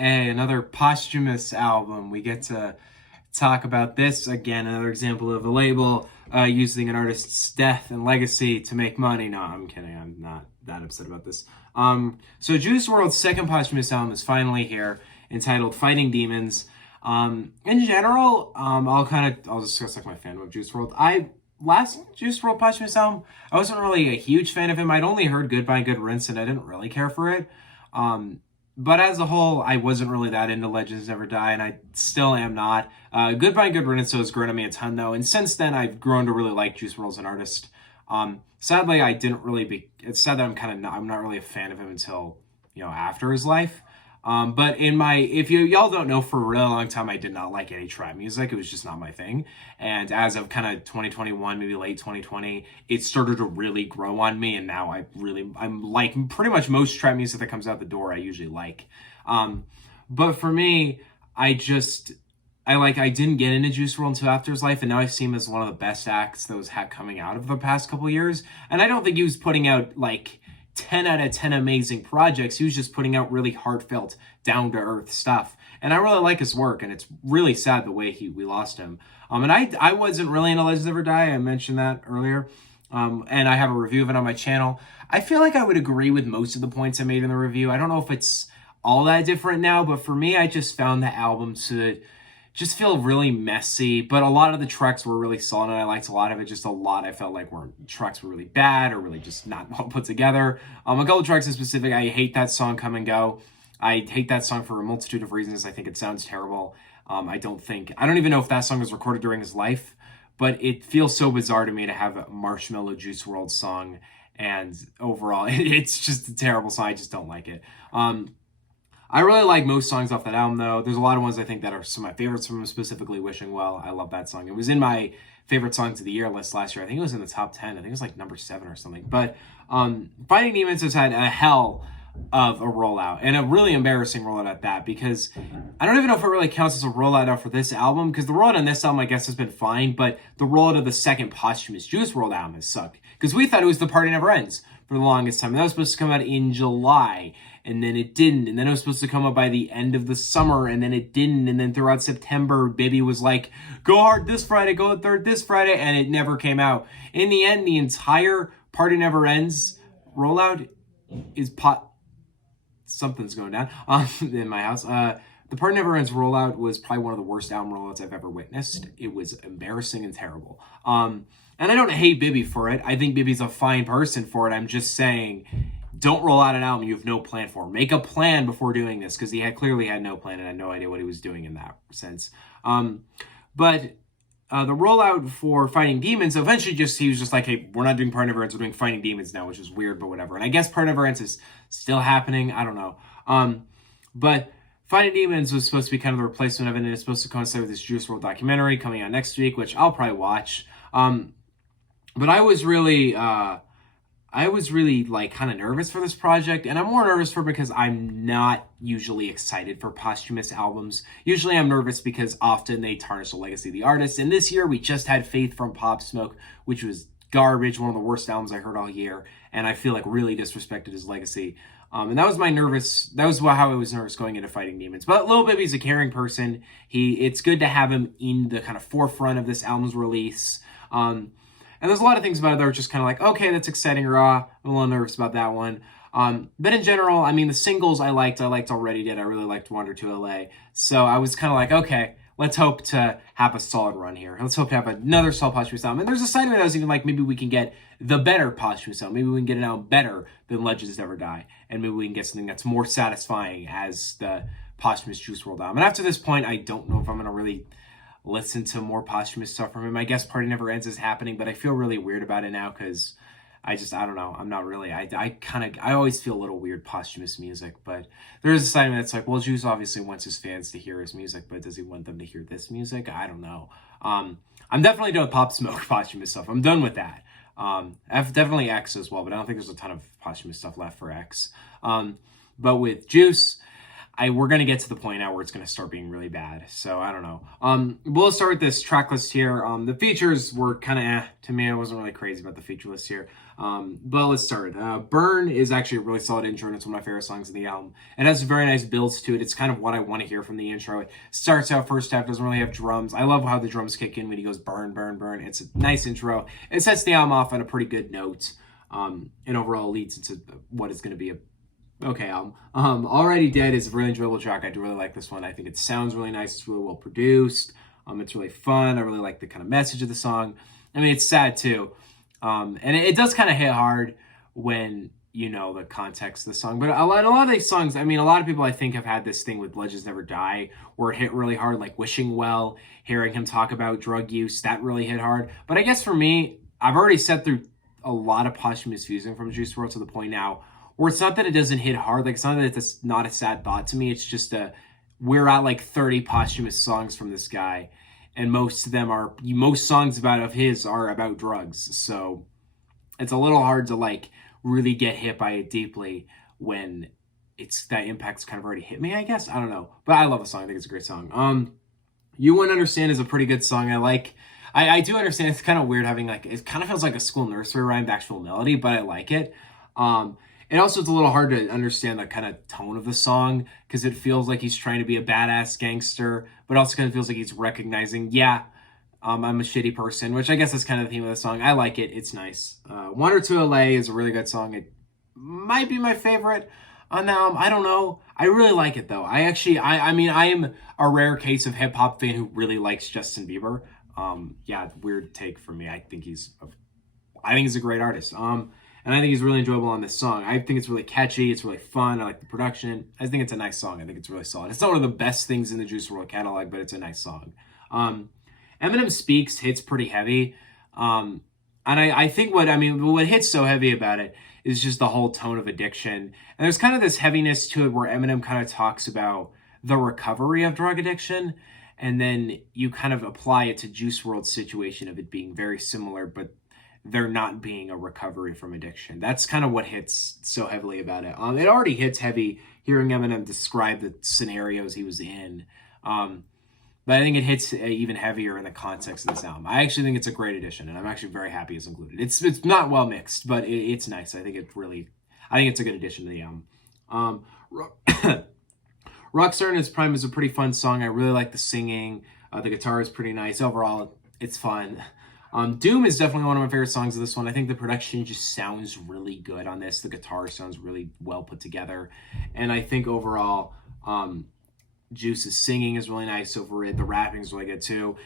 Hey, another posthumous album. We get to talk about this again, another example of a label using an artist's death and legacy to make money. No, I'm kidding. I'm not that upset about this. So Juice WRLD's second posthumous album is finally here, entitled "Fighting Demons." In general, I'll discuss like my fandom of Juice WRLD. Last Juice WRLD posthumous album, I wasn't really a huge fan of him. I'd only heard "Goodbye Good Rinse" and I didn't really care for it. But as a whole, I wasn't really that into Legends Never Die, and I still am not. Goodbye Good Riddance has grown on me a ton, though, and since then, I've grown to really like Juice WRLD as an artist. Sadly, it's sad that I'm not really a fan of him until, after his life. But if y'all don't know, for a really long time, I did not like any trap music. It was just not my thing. And as of kind of 2021, maybe late 2020, it started to really grow on me. And now I'm like pretty much most trap music that comes out the door, I usually like. But for me, I didn't get into Juice WRLD until after his life, and now I see him as one of the best acts that was coming out of the past couple of years. And I don't think he was putting out like 10 out of 10 amazing projects. He was just putting out really heartfelt, down-to-earth stuff. And I really like his work, and it's really sad the way we lost him. And I wasn't really into Legends Never Die. I mentioned that earlier. And I have a review of it on my channel. I feel like I would agree with most of the points I made in the review. I don't know if it's all that different now, but for me, I just found the album to just feel really messy, but a lot of the tracks were really solid, and I liked a lot of it. Just a lot I felt like tracks were really bad or really just not well put together. A couple tracks in specific, I hate that song "Come and Go." I hate that song for a multitude of reasons. I think it sounds terrible. I don't even know if that song was recorded during his life, but it feels so bizarre to me to have a Marshmello Juice WRLD song, and overall, it's just a terrible song. I just don't like it. I really like most songs off that album, though. There's a lot of ones I think that are some of my favorites from him, specifically "Wishing Well." I love that song. It was in my favorite songs of the year list last year. I think it was in the top 10. I think it was like number 7 or something. But Fighting Demons has had a hell of a rollout, and a really embarrassing rollout at that, because I don't even know if it really counts as a rollout out for this album, because the rollout on this album, I guess, has been fine, but the rollout of the second posthumous Juice WRLD album has sucked, because we thought it was The Party Never Ends for the longest time. That was supposed to come out in July, and then it didn't, and then it was supposed to come out by the end of the summer, and then it didn't, and then throughout September, Baby was like, go hard this Friday, go hard this Friday, and it never came out. In the end, the entire Party Never Ends rollout is something's going down in my house. The Party Never Ends rollout was probably one of the worst album rollouts I've ever witnessed. It was embarrassing and terrible. And I don't hate Bibby for it. I think Bibby's a fine person for it. I'm just saying, don't roll out an album you have no plan for. Make a plan before doing this, because he clearly had no plan and had no idea what he was doing in that sense. But the rollout for Fighting Demons, eventually he was just like, hey, we're not doing Party Never Ends, we're doing Fighting Demons now, which is weird, but whatever. And I guess Party Never Ends is still happening. I don't know. But Fighting Demons was supposed to be kind of the replacement of it, and it's supposed to coincide with this Juice WRLD documentary coming out next week, which I'll probably watch. But I was really like kind of nervous for this project, and I'm more nervous for it because I'm not usually excited for posthumous albums. Usually I'm nervous because often they tarnish the legacy of the artist, and this year we just had Faith from Pop Smoke, which was garbage, one of the worst albums I heard all year, and I feel like really disrespected his legacy. And that was how I was nervous going into Fighting Demons. But Lil Bibby's a caring person. It's good to have him in the kind of forefront of this album's release. And there's a lot of things about it that are just kind of like, okay, that's exciting, raw. I'm a little nervous about that one. But in general, I mean, the singles I liked Already Did. I really liked Wander to LA. So I was kind of like, okay, let's hope to have a solid run here. Let's hope to have another solid posthumous album. And there's a side of me that was even like, maybe we can get the better posthumous album. Maybe we can get an album better than Legends Never Die. And maybe we can get something that's more satisfying as the posthumous Juice WRLD album. And after this point, I don't know if I'm going to really listen to more posthumous stuff from him. I guess Party Never Ends is happening, but I feel really weird about it now because I don't know. I'm not really, I always feel a little weird posthumous music, but there is a side of me that's like, well, Juice obviously wants his fans to hear his music, but does he want them to hear this music? I don't know. I'm definitely done with Pop Smoke posthumous stuff. I'm done with that. Definitely X as well, but I don't think there's a ton of posthumous stuff left for X. But with Juice, we're gonna get to the point now where it's gonna start being really bad. So I don't know. We'll start with this track list here. The features were kind of to me. I wasn't really crazy about the feature list here. But let's start. Burn is actually a really solid intro, and it's one of my favorite songs in the album. It has very nice builds to it. It's kind of what I want to hear from the intro. It starts out first half, doesn't really have drums. I love how the drums kick in when he goes burn, burn, burn. It's a nice intro. It sets the album off on a pretty good note. And overall leads into what is going to be a okay album. Already Dead is a really enjoyable track. I do really like this one. I think it sounds really nice. It's really well produced. It's really fun. I really like the kind of message of the song. I mean, it's sad too. And it does kind of hit hard when you know the context of the song. But a lot of these songs, I mean, a lot of people I think have had this thing with Legends Never Die where it hit really hard, like Wishing Well, hearing him talk about drug use, that really hit hard. But I guess for me, I've already sat through a lot of posthumous fusing from Juice WRLD to the point now where it's not that it doesn't hit hard. Like, it's not that it's not a sad thought to me. It's just we're at like 30 posthumous songs from this guy. And most songs of his are about drugs. So it's a little hard to like really get hit by it deeply when it's that impact's kind of already hit me, I guess. I don't know. But I love the song. I think it's a great song. You Wouldn't Understand is a pretty good song. I do understand it's kind of weird having like, it kind of feels like a school nursery rhyme to actual melody, but I like it. It also, it's a little hard to understand the kind of tone of the song because it feels like he's trying to be a badass gangster, but also kind of feels like he's recognizing, I'm a shitty person, which I guess is kind of the theme of the song. I like it. It's nice. Wander to LA is a really good song. It might be my favorite on the album. I don't know. I really like it though. I am a rare case of hip hop fan who really likes Justin Bieber. Weird take from me. I think he's a great artist. And I think he's really enjoyable on this song. I think it's really catchy. It's really fun. I like the production. I think it's a nice song. I think it's really solid. It's not one of the best things in the Juice WRLD catalog, but it's a nice song. Eminem Speaks hits pretty heavy. And I think what hits so heavy about it is just the whole tone of addiction. And there's kind of this heaviness to it where Eminem kind of talks about the recovery of drug addiction. And then you kind of apply it to Juice WRLD's situation of it being very similar, but there not being a recovery from addiction. That's kind of what hits so heavily about it. It already hits heavy hearing Eminem describe the scenarios he was in. But I think it hits even heavier in the context of this album. I actually think it's a great addition, and I'm actually very happy it's included. It's not well mixed, but it's nice. I think it's a good addition to the album. Rockstar in Its Prime is a pretty fun song. I really like the singing. The guitar is pretty nice. Overall, it's fun. Doom is definitely one of my favorite songs of this one. I think the production just sounds really good on this. The guitar sounds really well put together. And I think overall, Juice's singing is really nice over it. The rapping is really good too.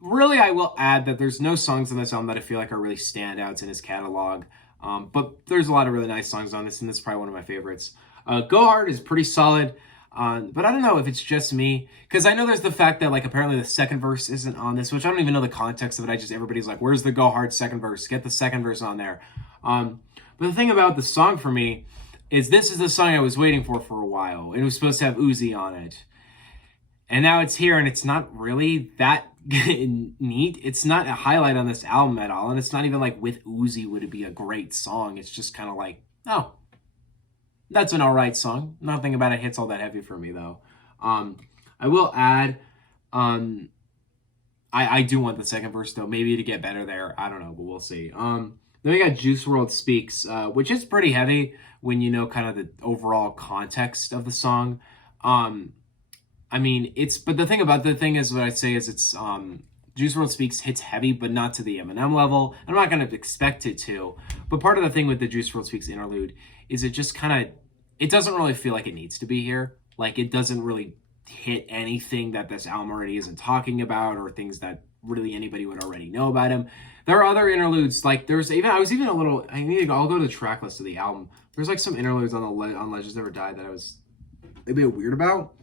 Really, I will add that there's no songs on this album that I feel like are really standouts in his catalog. But there's a lot of really nice songs on this, and this is probably one of my favorites. Go Hard is pretty solid. But I don't know if it's just me, because I know there's the fact that like apparently the second verse isn't on this, which I don't even know the context of it. Everybody's like, where's the Go Hard second verse? Get the second verse on there. But the thing about the song for me is this is the song I was waiting for a while. It was supposed to have Uzi on it. And now it's here, and it's not really that neat. It's not a highlight on this album at all. And it's not even like with Uzi would it be a great song. It's just kind of like, oh, that's an all right song. Nothing about it hits all that heavy for me, though. I will add, I do want the second verse, though, maybe to get better there. I don't know, but we'll see. Then we got Juice WRLD Speaks, which is pretty heavy when you know kind of the overall context of the song. But the thing is, what I'd say is it's, Juice WRLD Speaks hits heavy, but not to the Eminem level. I'm not going to expect it to. But part of the thing with the Juice WRLD Speaks interlude is it just kind of, it doesn't really feel like it needs to be here. Like, it doesn't really hit anything that this album already isn't talking about or things that really anybody would already know about him. There are other interludes, like I'll go to the track list of the album. There's like some interludes on Legends Never Die that I was a bit weird about.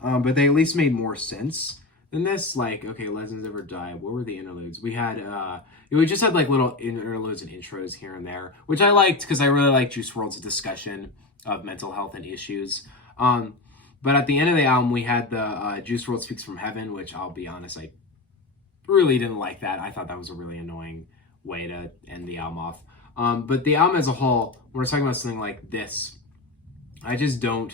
But they at least made more sense than this. Like, okay, Legends Never Die. What were the interludes? We just had like little interludes and intros here and there, which I liked because I really like Juice WRLD's discussion of mental health and issues. But at the end of the album, we had the Juice WRLD Speaks from Heaven, which I'll be honest, I really didn't like that. I thought that was a really annoying way to end the album off. But the album as a whole, when we're talking about something like this, I just don't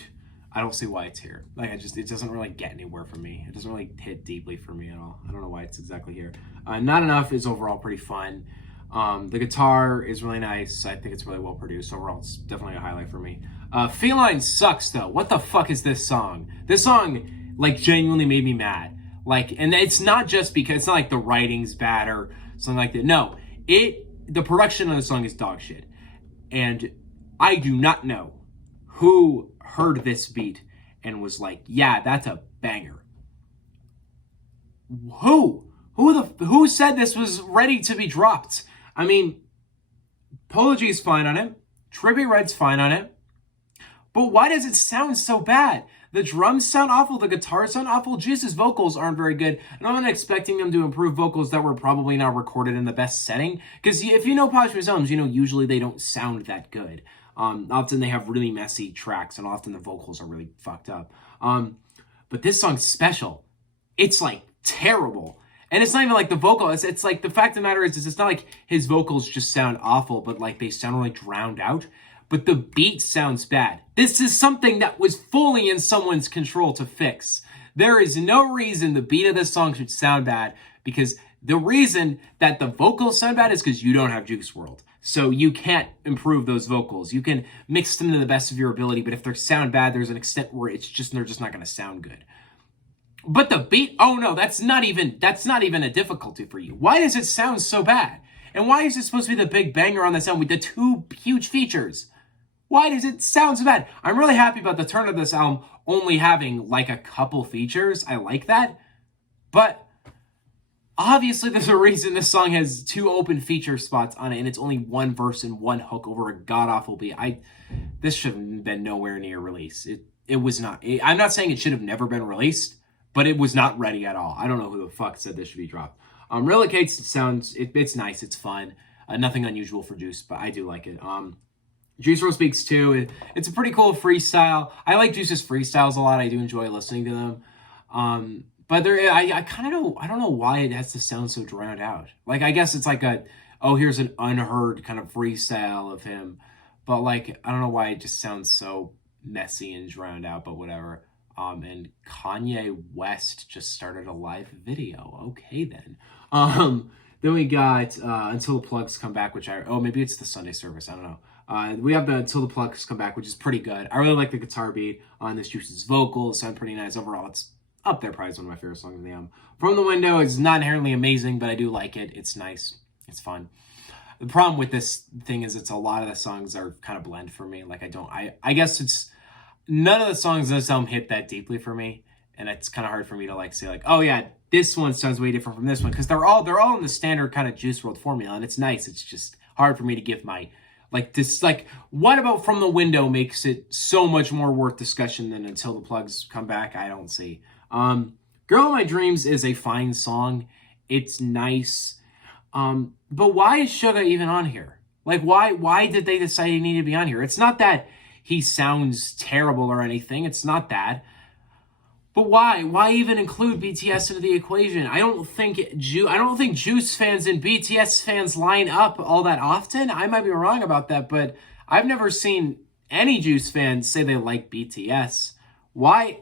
I don't see why it's here. Like, it doesn't really get anywhere for me. It doesn't really hit deeply for me at all. I don't know why it's exactly here. Not Enough is overall pretty fun. The guitar is really nice. I think it's really well produced. Overall, it's definitely a highlight for me. Feline sucks, though. What the fuck is this song? This song, like, genuinely made me mad. Like, and it's not just because, it's not like the writing's bad or something like that. No, the production of the song is dog shit. And I do not know who heard this beat and was like, yeah, that's a banger. Who said this was ready to be dropped? I mean, Polo G's fine on it. Trippie Redd's fine on it. But why does it sound so bad? The drums sound awful. The guitars sound awful. Juice's vocals aren't very good. And I'm not expecting them to improve vocals that were probably not recorded in the best setting. Because if you know posthumous albums, you know usually they don't sound that good. Often they have really messy tracks, and often the vocals are really fucked up. But this song's special. It's like terrible. And it's not even like the vocal. It's like the fact of the matter is it's not like his vocals just sound awful, but like they sound really drowned out. But the beat sounds bad. This is something that was fully in someone's control to fix. There is no reason the beat of this song should sound bad, because the reason that the vocals sound bad is because you don't have Juice WRLD. So you can't improve those vocals. You can mix them to the best of your ability, but if they sound bad, there's an extent where they're just not going to sound good. But the beat, oh no, that's not even a difficulty for you. Why does it sound so bad? And why is it supposed to be the big banger on this album with the two huge features? Why does it sound so bad? I'm really happy about the turn of this album only having like a couple features. I like that. But obviously there's a reason this song has 2 open feature spots on it, and it's only 1 verse and 1 hook over a god-awful beat. This should have been nowhere near release. It was not. I'm not saying it should have never been released, but it was not ready at all. I don't know who the fuck said this should be dropped. Relocates sounds, it's nice, it's fun. Nothing unusual for Juice, but I do like it. Juice WRLD Speaks too. It's a pretty cool freestyle. I like Juice's freestyles a lot. I do enjoy listening to them. But I don't know why it has to sound so drowned out. Like, I guess it's like here's an unheard kind of freestyle of him. But like, I don't know why it just sounds so messy and drowned out, but whatever. And Kanye West just started a live video. Okay, then. Then we got Until the Plugs Come Back, maybe it's the Sunday service. I don't know. We have the Until the Plugs Come Back, which is pretty good. I really like the guitar beat on this. Juice's vocals sound pretty nice. Overall, it's up there, probably one of my favorite songs in the album. From the Window is not inherently amazing, but I do like it. It's nice. It's fun. The problem with this thing is a lot of the songs are kind of blend for me. Like, I guess none of the songs in this album hit that deeply for me. And it's kind of hard for me to like say like, oh yeah, this one sounds way different from this one. Because they're all in the standard kind of Juice WRLD formula. And it's nice. It's just hard for me to give my, what about From the Window makes it so much more worth discussion than Until the Plugs Come Back? I don't see. Girl in My Dreams is a fine song. It's nice. But why is Suga even on here? Like, why did they decide he needed to be on here? It's not that he sounds terrible or anything. It's not that. But why? Why even include BTS into the equation? I don't think Juice fans and BTS fans line up all that often. I might be wrong about that, but I've never seen any Juice fans say they like BTS. Why?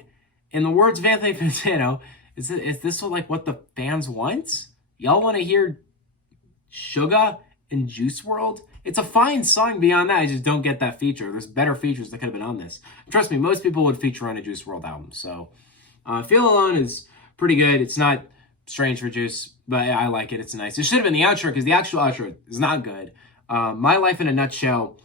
In the words of Anthony Fantano, is this what the fans want? Y'all want to hear Suga and Juice WRLD? It's a fine song beyond that. I just don't get that feature. There's better features that could have been on this. Trust me, most people would feature on a Juice WRLD album. So, Feel Alone is pretty good. It's not strange for Juice, but I like it. It's nice. It should have been the outro, because the actual outro is not good. My Life in a Nutshell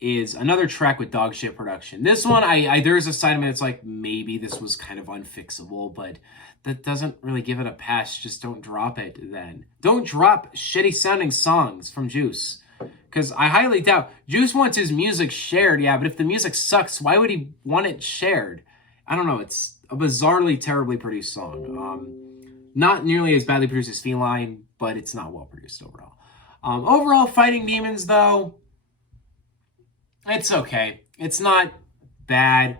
is another track with dog shit production. This one, there's a side of me that's like, maybe this was kind of unfixable, but that doesn't really give it a pass. Just don't drop it then. Don't drop shitty sounding songs from Juice. Because I highly doubt Juice wants his music shared, yeah, but if the music sucks, why would he want it shared? I don't know. It's a bizarrely, terribly produced song. Not nearly as badly produced as Feline, but it's not well produced overall. Overall, Fighting Demons, though, it's okay. It's not bad.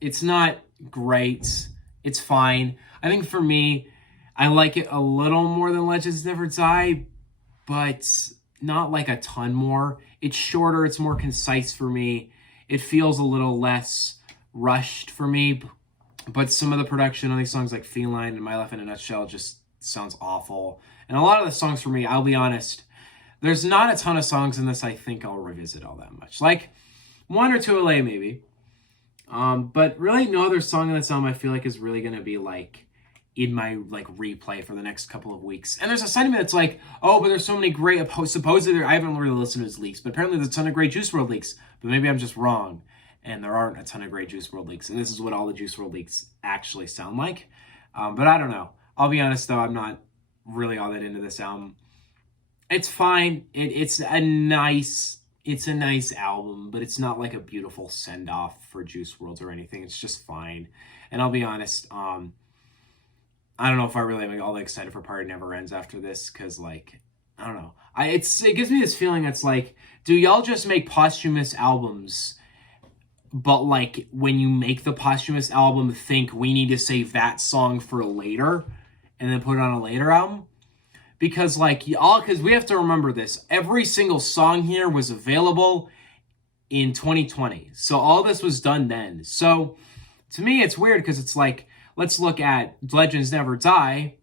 It's not great. It's fine. I think for me, I like it a little more than Legends Never Die, but not like a ton more. It's shorter. It's more concise for me. It feels a little less rushed for me. But some of the production on these songs, like Feline and My Life in a Nutshell, just sounds awful. And a lot of the songs for me, I'll be honest, there's not a ton of songs in this I think I'll revisit all that much. Like one or two LA maybe. But really no other song in this album I feel like is really going to be like in my like replay for the next couple of weeks. And there's a side of me that's like, oh, but there's so many great, supposedly, I haven't really listened to his leaks, but apparently there's a ton of great Juice WRLD leaks. But maybe I'm just wrong. And there aren't a ton of great Juice WRLD leaks. And this is what all the Juice WRLD leaks actually sound like. But I don't know. I'll be honest, though, I'm not really all that into this album. It's fine. It's a nice album, but it's not like a beautiful send-off for Juice WRLD or anything. It's just fine. And I'll be honest, I don't know if I really am all that excited for Party Never Ends after this, because, like, I don't know. It gives me this feeling that's like, do y'all just make posthumous albums, but like when you make the posthumous album, think we need to save that song for later and then put it on a later album? Because like because we have to remember this, every single song here was available in 2020. So all this was done then. So to me, it's weird because it's like, let's look at Legends Never Die.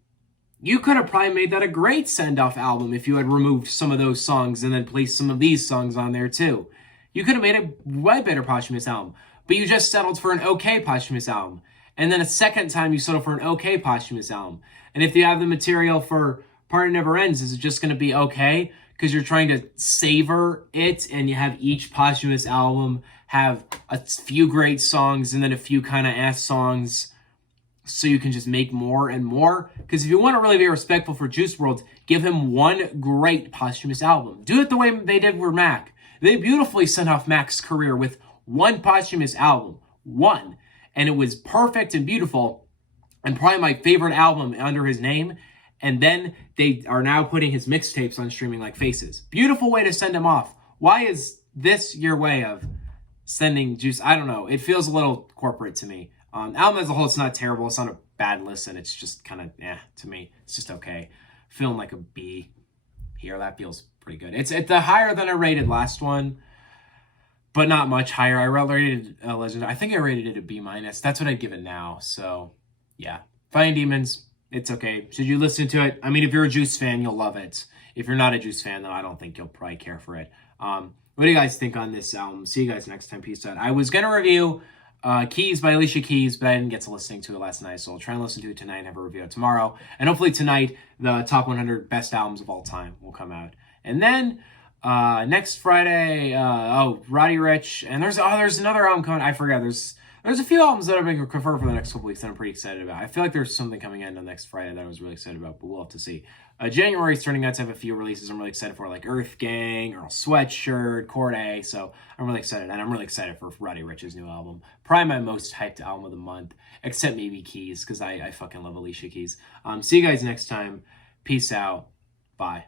You could have probably made that a great send-off album if you had removed some of those songs and then placed some of these songs on there too. You could have made a way better posthumous album, but you just settled for an okay posthumous album. And then a second time you settle for an okay posthumous album. And if you have the material for Party Never Ends, is it just going to be okay? Because you're trying to savor it and you have each posthumous album have a few great songs and then a few kind of ass songs so you can just make more and more? Because if you want to really be respectful for Juice WRLD, give him one great posthumous album. Do it the way they did with Mac. They beautifully sent off Mac's career with one posthumous album. One. And it was perfect and beautiful. And probably my favorite album under his name. And then they are now putting his mixtapes on streaming like Faces. Beautiful way to send him off. Why is this your way of sending Juice? I don't know. It feels a little corporate to me. Album as a whole, it's not terrible. It's not a bad listen. It's just kind of, to me. It's just okay. Feeling like a B here. That feels pretty good. It's the higher than I rated last one, but not much higher. I rated Legend. I think I rated it a B-. That's what I'd give it now. So, yeah. Fighting Demons, it's okay. Should you listen to it? I mean, if you're a Juice fan, you'll love it. If you're not a Juice fan, though, I don't think you'll probably care for it. What do you guys think on this album? See you guys next time. Peace out. I was going to review Keys by Alicia Keys, but I didn't get to listening to it last night, so I'll try and listen to it tonight and have a review it tomorrow. And hopefully tonight, the top 100 best albums of all time will come out. And then next Friday, Roddy Ricch, and there's another album coming. I forgot. There's a few albums that I've been confirmed for the next couple weeks that I'm pretty excited about. I feel like there's something coming in on next Friday that I was really excited about, but we'll have to see. January is turning out to have a few releases I'm really excited for, like Earth Gang, Earl Sweatshirt, Chord A. So I'm really excited, and I'm really excited for Roddy Ricch's new album. Probably my most hyped album of the month, except maybe Keys, because I fucking love Alicia Keys. See you guys next time. Peace out. Bye.